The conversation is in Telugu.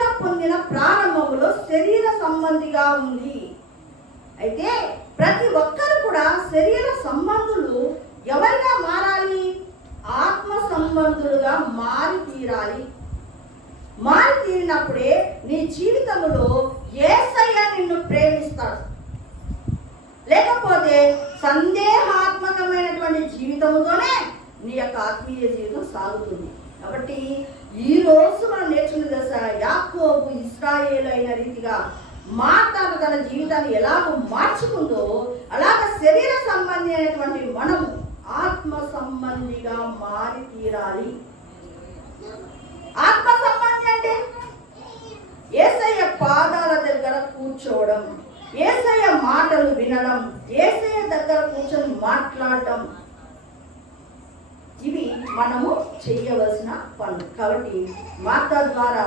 రక్షణ పొందిన ప్రారంభంలో శరీర సంబంధిగా ఉంది. అయితే ప్రతి ఒక్కరు కూడా శరీర సంబంధులు ఎవరిగా మారాలి? ఆత్మ సంబంధులుగా మారి తీరాలి. మారి తీరినప్పుడే నీ జీవితంలో ఏసయ్య నిన్ను ప్రేమిస్తాడు. లేకపోతే సందేహాత్మకమైనటువంటి జీవితంతోనే నీ యొక్క ఆత్మీయ జీవితం సాగుతుంది. కాబట్టి యాకోబు ఇస్రాయేల్ అయిన రీతిగా మాతాను తన జీవితాన్ని ఎలాగో మార్చుకుందో అలాగ శరీర సంబంధి అయినటువంటి మనము ఆత్మ సంబంధిగా మారి తీరాలి. ఆత్మ సంబంధి అంటే? ఏసయ్య పాదాల దగ్గర కూర్చోవడం ఏసయ్య మాటలు వినడం ఏసయ్య దగ్గర కూర్చొని మాట్లాడటం ఇవి మనము చేయవలసిన పనులు. కాబట్టి మాత ద్వారా